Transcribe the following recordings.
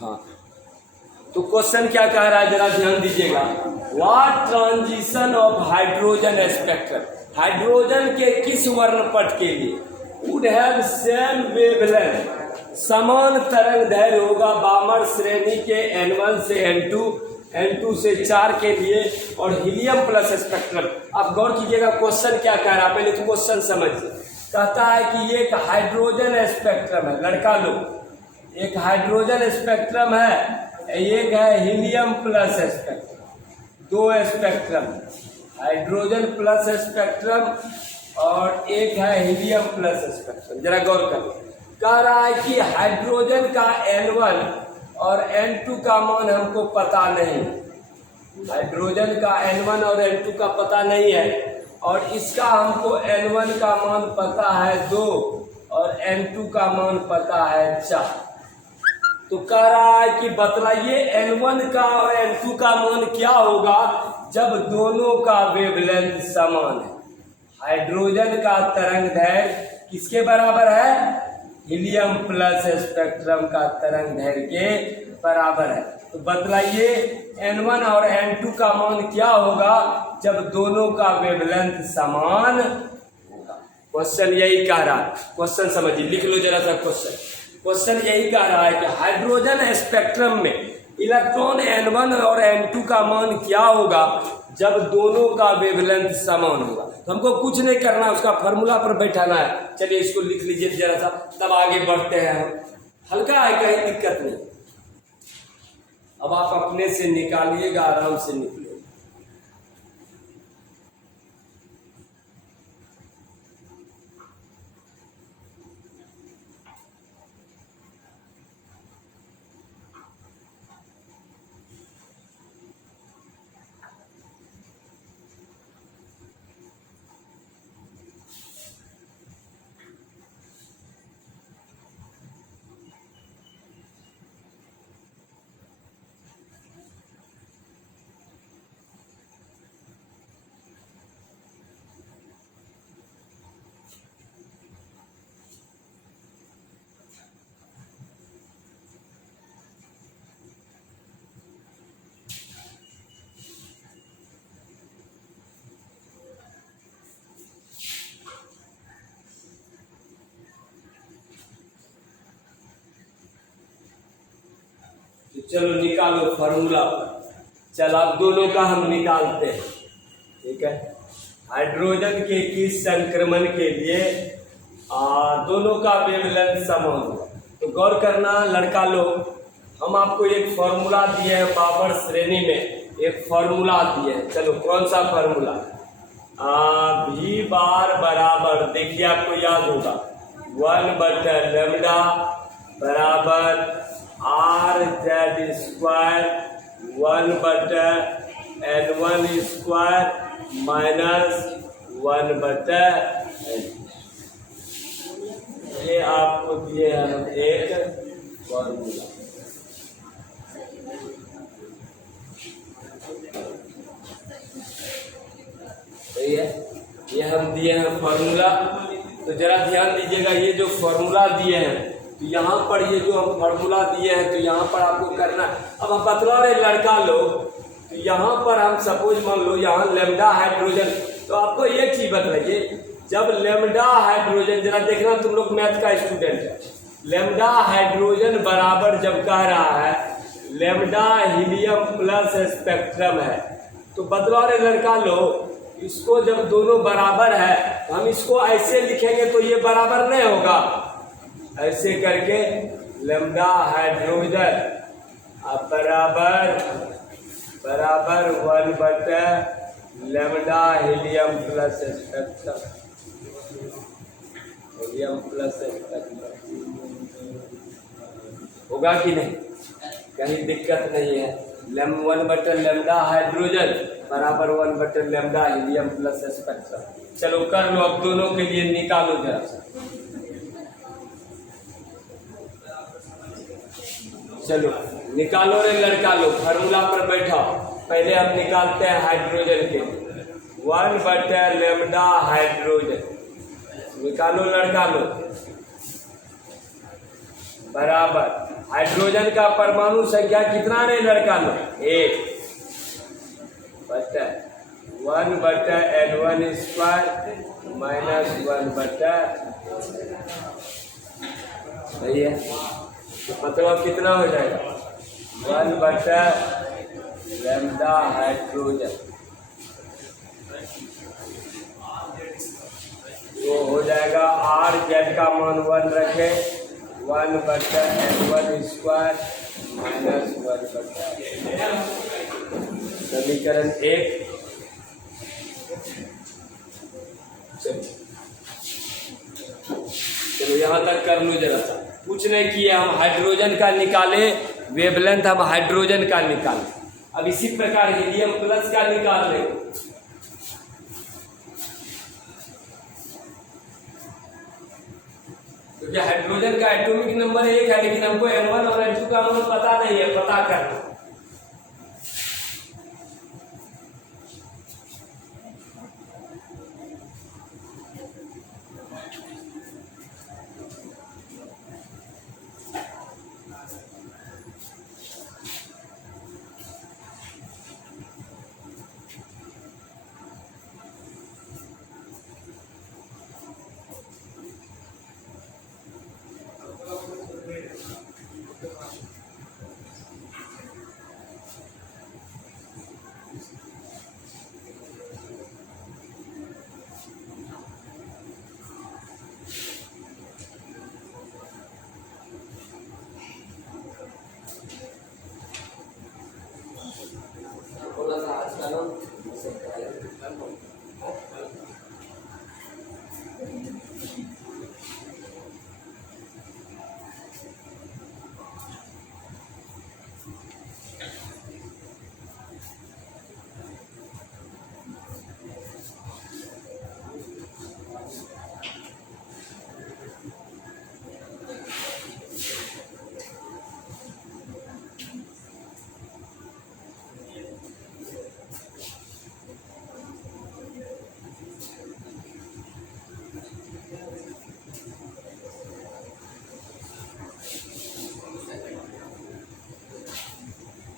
हाँ, तो क्वेश्चन क्या कह रहा है, जरा ध्यान दीजिएगा। What transition of hydrogen spectrum, hydrogen के किस वर्णपट के लिए वुड हैव सेम वेवलेंथ, समान तरंग दैर्घ्य होगा बामर श्रेणी के N1 से N2, N2 से 4 के लिए, और हीलियम प्लस स्पेक्ट्रम। आप गौर कीजिएगा क्वेश्चन क्या कह रहा है, पहले तो क्वेश्चन समझिए। कहता है कि ये एक हाइड्रोजन स्पेक्ट्रम है, लड़का लोग, एक हाइड्रोजन स्पेक्ट्रम है, एक है हीलियम प्लस स्पेक्ट्रम, दो स्पेक्ट्रम, हाइड्रोजन प्लस स्पेक्ट्रम और एक है हीलियम प्लस स्पेक्ट्रम। जरा गौर करो, कह रहा है कि हाइड्रोजन का N1 और N2 का मान हमको पता नहीं, हाइड्रोजन का N1 और N2 का पता नहीं है, और इसका हमको N1 का मान पता है 2 और N2 का मान पता है 4। तो कह रहा है कि बतलाइए N1 का और N2 का मान क्या होगा जब दोनों का वेवलेंथ समान है। हाइड्रोजन का तरंग दैर्घ्य किसके बराबर है, हीलियम प्लस स्पेक्ट्रम का तरंग दैर्घ्य के बराबर है। तो बतलाइए N1 और N2 का मान क्या होगा जब दोनों का वेवलेंथ समान होगा। क्वेश्चन यही कह रहा है, क्वेश्चन समझिए, लिख लो जरा सा क्वेश्चन। क्वेश्चन यही कह रहा है कि हाइड्रोजन स्पेक्ट्रम में इलेक्ट्रॉन N1 और N2 का मान क्या होगा जब दोनों का वेवलेंथ समान होगा। तो हमको कुछ नहीं करना, उसका फॉर्मूला पर बैठाना है। चलिए इसको लिख लीजिए जरा सा, तब आगे बढ़ते हैं हम। हल्का है, कहीं दिक्कत नहीं। अब आप अपने से निकालिएगा, आराम से निकले। चलो निकालो फॉर्मूला पर। चल अब दोनों का हम निकालते हैं, ठीक है। हाइड्रोजन के किस संक्रमण के लिए दोनों का वेवलेंथ समान होगा। तो गौर करना लड़का लोग, हम आपको एक फॉर्मूला दिए हैं, बाबर श्रेणी में एक फॉर्मूला दिए हैं। चलो कौन सा फॉर्मूला, V बार बराबर, देखिए आपको याद होगा, 1/λ बराबर RZ square 1/N1 square minus 1/N। ये आपको दिए हम एक फॉर्मूला। सही है, ये हम दिए हैं फॉर्मूला। तो जरा ध्यान दीजिएगा, ये जो फॉर्मूला दिए हैं, तो यहाँ पर ये जो हम फॉर्मूला दिए हैं, तो यहाँ पर आपको करना है। अब हम बतला रहे लड़का लोग, तो यहाँ पर हम सपोज मान लो यहाँ लेमडा हाइड्रोजन, तो आपको एक चीज बतलाइए, जब लेमडा हाइड्रोजन, जरा देखना तुम लोग मैथ का स्टूडेंट है, लेमडा हाइड्रोजन बराबर जब कह रहा है लेमडा हीलियम प्लस स्पेक्ट्रम है, तो बतला रहे लड़का लोग, इसको जब दोनों बराबर है तो हम इसको ऐसे लिखेंगे तो ये बराबर नहीं होगा। ऐसे करके लेमडा हाइड्रोजन बराबर 1/λ helium plus spectrum, helium plus spectrum होगा कि नहीं, कहीं दिक्कत नहीं है। 1/λ हाइड्रोजन बराबर 1/λ हीलियम प्लस स्पेक्ट्रम। चलो कर लो, अब दोनों के लिए निकालो जरा सा। चलो निकालो रे लड़का लो, फार्मूला पर बैठाओ। पहले हम निकालते हैं हाइड्रोजन के, 1/λ हाइड्रोजन निकालो लड़का लो, बराबर हाइड्रोजन का परमाणु संख्या कितना रे लड़का लोग? 1 बटा 1/N1 स्क्वायर माइनस 1/, सही है। तो मतलब कितना हो जाएगा? 1/λ हाइड्रोजन, तो हो जाएगा R Z का मान 1 रखे 1/N1 स्क्वायर माइनस 1/, समीकरण 1। चलो यहाँ तक कर लो जरा सा, कुछ नहीं किया, हम हाइड्रोजन का निकाले, वेवलेंथ हम हाइड्रोजन का निकाले। अब इसी प्रकार हीलियम प्लस का निकाल रहे, क्योंकि हाइड्रोजन का एटॉमिक नंबर 1 है, लेकिन हमको N1 और N2 का मान पता नहीं है, पता करना।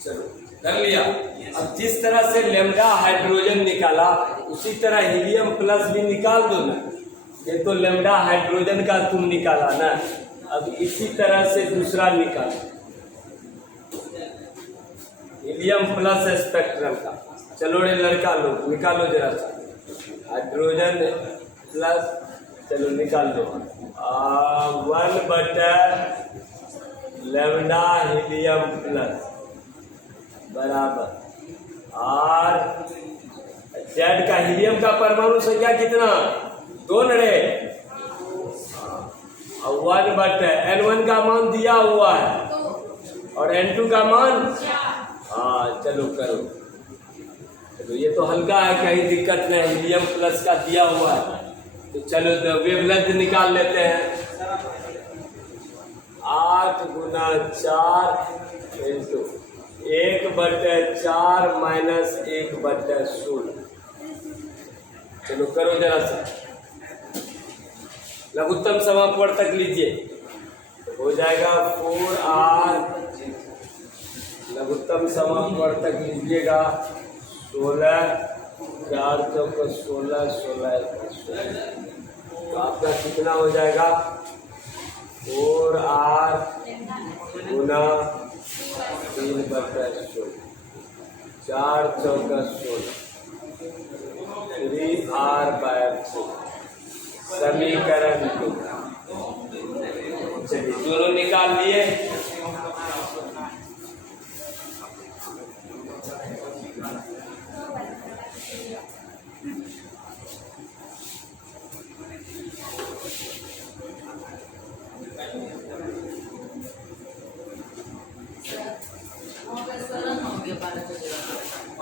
चलो कर लिया। अब जिस तरह से लेमडा हाइड्रोजन निकाला, उसी तरह हीलियम प्लस भी निकाल दो ना। ये तो लेमडा हाइड्रोजन का तुम निकाला ना, अब इसी तरह से दूसरा निकालो, हीलियम प्लस स्पेक्ट्रम का। चलो रे लड़का लोग निकालो जरा सा, हाइड्रोजन प्लस, चलो निकाल दो। 1/λ हीलियम प्लस बराबर R Z का हीलियम का परमाणु संख्या कितना? 2 रे, और 1/N1 का मान दिया हुआ है और N2 का मान, हाँ चलो करो। चलो ये तो हल्का है, कहीं दिक्कत नहीं, हीलियम प्लस का दिया हुआ है। तो चलो वेवलेंथ निकाल लेते हैं। 8 × 4 इंटू 1/4 माइनस 1/16। चलो करो जरा सा, लघुत्तम समापवर्त तक लीजिए, हो जाएगा 4R, लघुत्तम समापवर्त तक लीजिएगा 16, 4 चौक 16, 16 तो आपका कितना हो जाएगा? 4R गुना 3/16, 4 चौक 16, 3R/4, समीकरण 2। चलिए दोनों निकाल लिए।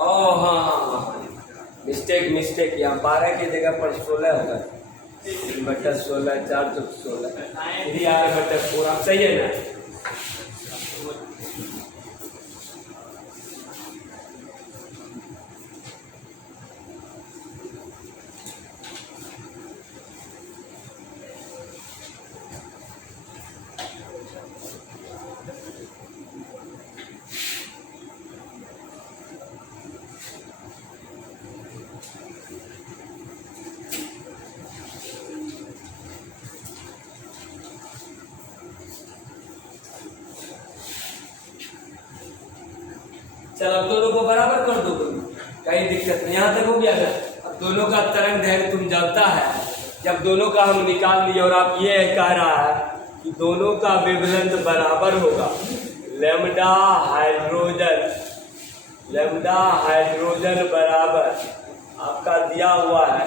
ओह हाँ, मिस्टेक, यहाँ 12 की जगह पर 16 होगा, 3/16, 4 चौक 16, 3R/4, सही है ना? चल अब दोनों को बराबर कर दो, कहीं दिक्कत नहीं। यहाँ तक हो गया ना। अब दोनों का तरंग दैर्घ्य तुम जानता है, जब दोनों का हम निकाल लिए और आप ये कह रहा है कि दोनों का वेवलेंथ बराबर होगा, लैम्डा हाइड्रोजन बराबर आपका दिया हुआ है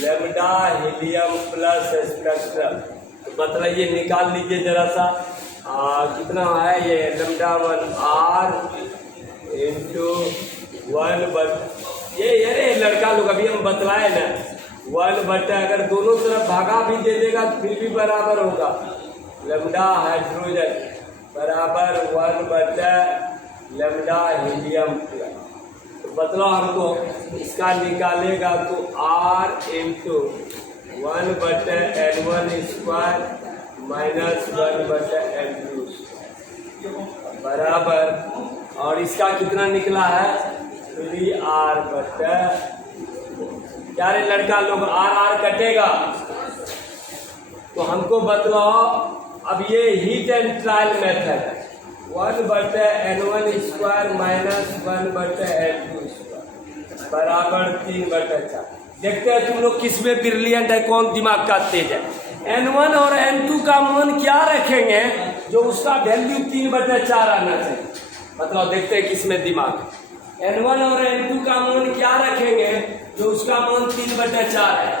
लैम्डा हीलियम प्लस स्पेक्ट्रम। तो मतलब ये निकाल लीजिए जरा सा, कितना है ये लैम्डा 1R इंटू 1 ये लड़का लोग अभी हम बतलाए ना 1 अगर दोनों तरफ भागा भी दे देगा तो फिर भी बराबर होगा। लैम्डा हाइड्रोजन बराबर 1 लैम्डा हीलियम प्लस। तो बतलाओ हमको, इसका निकालेगा तो R into 1/N1 square minus 1/N2 बराबर, और इसका कितना निकला है 3R बटे, क्या रे लड़का लोग R कटेगा। तो हमको बतलाओ अब ये हीट एंड ट्रायल मेथड है, 1/N1 square minus 1/N2 square बराबर 3/4। देखते हैं तुम लोग किसमें ब्रिलियंट है, कौन दिमाग का तेज है। N1 और N2 का मान क्या रखेंगे जो उसका वैल्यू 3/4 आना चाहिए। मतलब देखते हैं किसमें दिमाग। N1 और N2 का मान क्या रखेंगे जो उसका मान 3/4 है।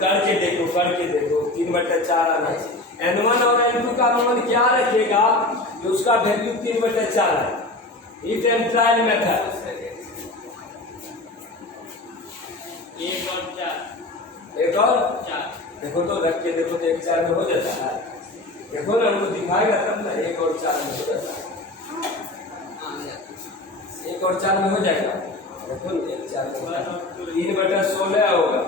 करके देखो 3/4 आना चाहिए। N1 और N2 का मान क्या रखेगा जो उसका वैल्यू 3/4 है। हीट एंड ट्रायल मेथड, 1 और 4 देखो तो रख के देखो तो 1 4 में हो जाता है। देखो ना हमको दिखाएगा तब ना 1 और 4 में हो जाता है। 1 और 4 में हो जाएगा। देखो 1 4 में 3/16 होगा।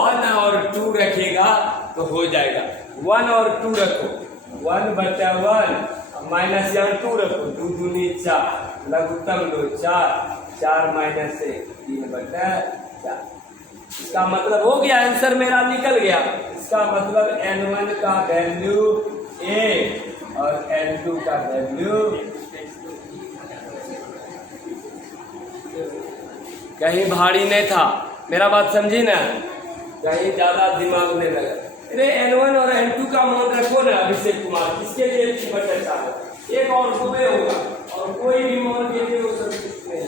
1 और 2 रखेगा तो हो जाएगा। 1 और 2 रखो, 1/1 माइनस यहाँ 2 रखो, 2 दूनी 4 लघुत्तम लो 4 माइनस 1 3/4। इसका मतलब हो गया, आंसर मेरा निकल गया। इसका मतलब N1 का वैल्यू A और N2 का वैल्यू, कहीं भारी नहीं था, मेरा बात समझी ना, कहीं ज्यादा दिमाग नहीं लगा। अरे N1 और N2 का मान रखो ना अभिषेक कुमार, किसके लिए 3/4 एक और सुबह होगा और कोई भी मान के लिए वो सब कुछ नहीं है।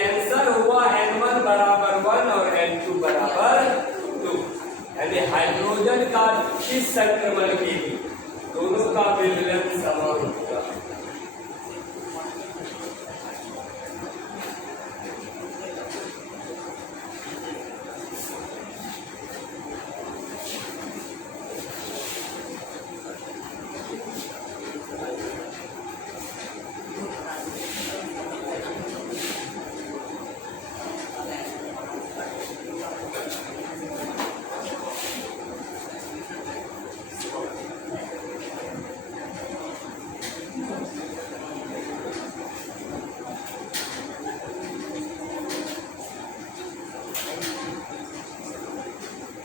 आंसर हुआ N1 बराबर 1 और N2 बराबर 2। यानी हाइड्रोजन का इस संक्रमण के लिए दोनों का वेवलेंथ समान होगा।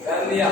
कर लिया।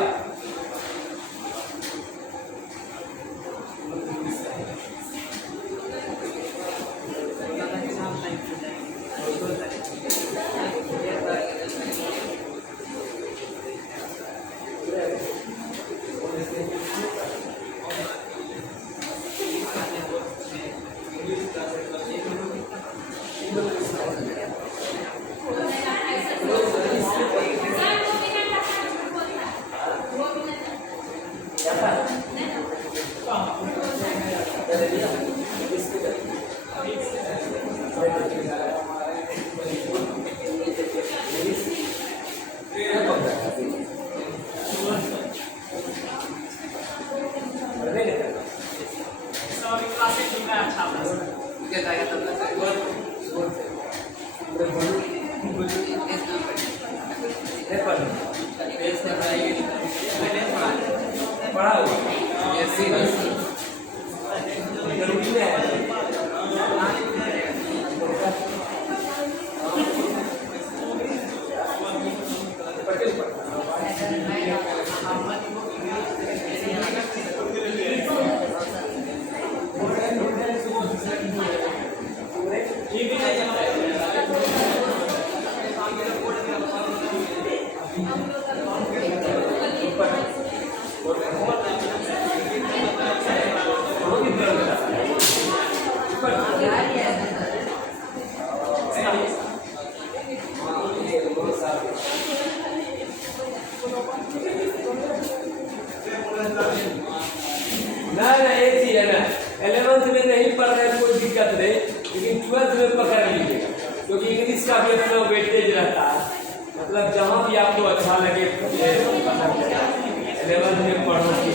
पढ़ा हुआ जरूरी नहीं है। नहीं एक चीज है ना, 11th में नहीं पढ़ रहे कोई दिक्कत नहीं, लेकिन 12th में पकड़ लीजिएगा, क्योंकि इंग्लिश का भी अपना वेटेज रहता है। मतलब जहाँ भी आपको अच्छा लगे 11th में पढ़ो की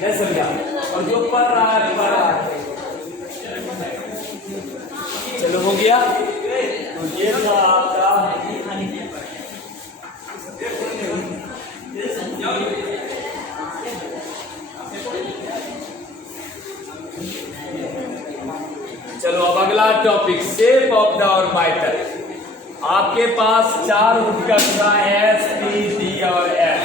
नहीं समझा, और जो पढ़ रहा है पढ़ रहा है। चलो हो गया, तो ये था आपका चलो अब अगला topic shape of the orbital. आपके पास 4 उत्कर्षा S, P, D और F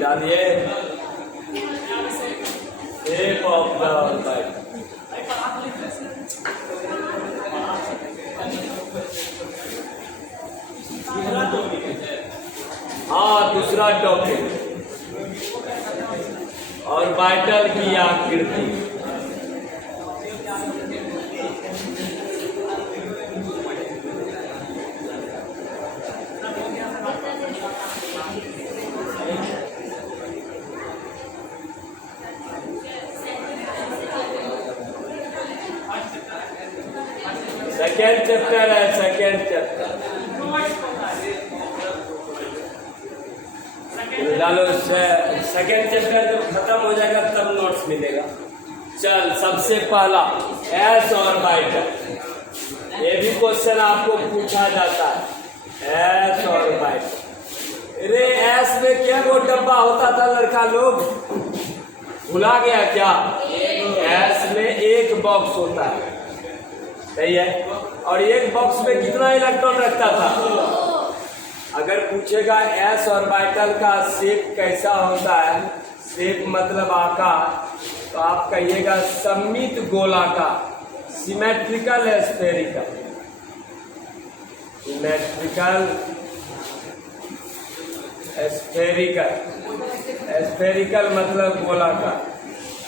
डालिए। शेप ऑफ द ऑर्बिटल, हाँ दूसरा टॉपिक ऑर्बिटल की आकृति। सेकेंड चैप्टर है, सेकेंड चैप्टर डालो। सेकेंड चैप्टर जब खत्म हो जाएगा तब नोट्स मिलेगा। चल सबसे पहला एस ऑर्बिटल, ये भी क्वेश्चन आपको पूछा जाता है। एस ऑर्बिटल, अरे एस में क्या वो डब्बा होता था लड़का लोग, भुला गया क्या? एस में एक बॉक्स होता है, सही है, और एक बॉक्स में कितना इलेक्ट्रॉन रखता था? अगर पूछेगा एस ऑर्बिटल का शेप कैसा होता है, शेप मतलब आकार, तो आप कहिएगा सममित गोलाकार, symmetrical spherical. Symmetrical spherical, spherical मतलब गोलाकार।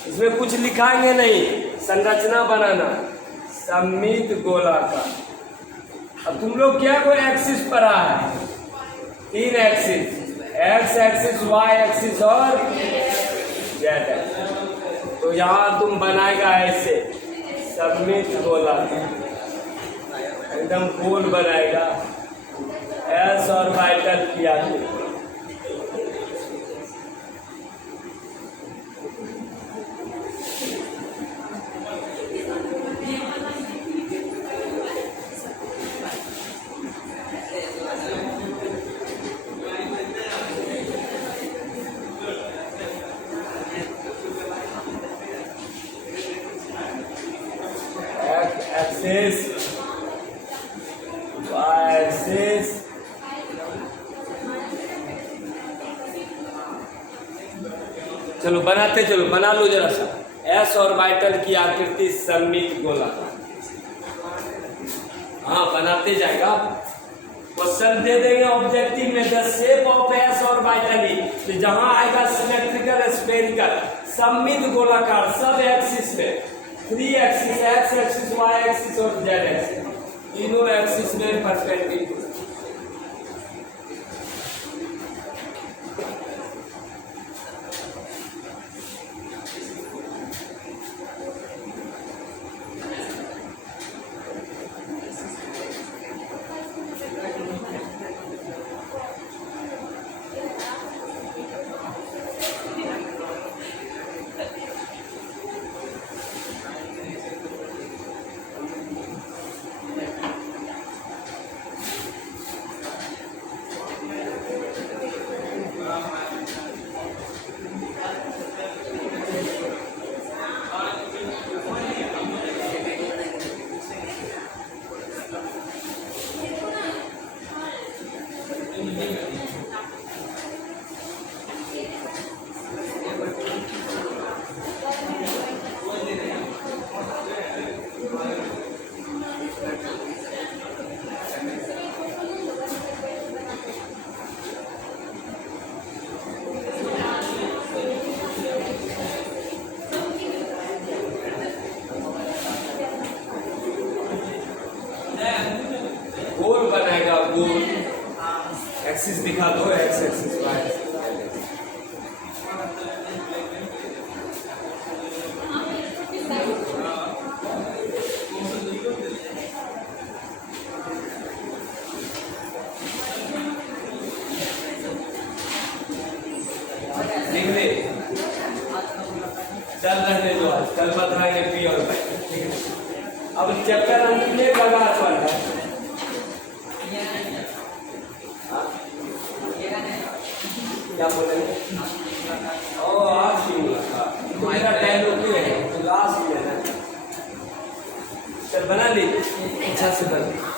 इसमें कुछ लिखाएंगे नहीं, संरचना बनाना, सममित गोलाकार। अब तुम लोग क्या कोई एक्सिस पढ़ा है? 3 axis, X axis, Y axis और जेड एक्सिस। तो यहाँ तुम बनाएगा ऐसे सममित गोलाकार, एकदम गोल बनाएगा एस ऑर्बिटल की आकृति। एक्सिस, वाई एक्सिस, चलो बनाते, चलो बना लो जरा सा। एस ऑर्बिटल की आकृति सममित गोलाकार, हाँ बनाते जाएगा। क्वेश्चन दे देंगे ऑब्जेक्टिव में, the shape of S orbital, तो जहां आएगा सिमेट्रिकल स्फेरिकल, सममित गोलाकार, सब एक्सिस में, 3 axis, X axis, Y axis और जेड एक्सिस, तीनों एक्सिस में परपेंडिकुलर। एक्सिस दिखा दो, एक्स एक्सिस वाई एक्सिस। लिख ले, चल रहने दो, आज कल बताएंगे पी और पाई। अब चैप्टर अंतिम कगार पर है। क्या बोलेंगे? ओ आज की मुलाकात मेरा डायलॉग भी है, तो लास्ट में है ना। चल बना ली, अच्छा से बना।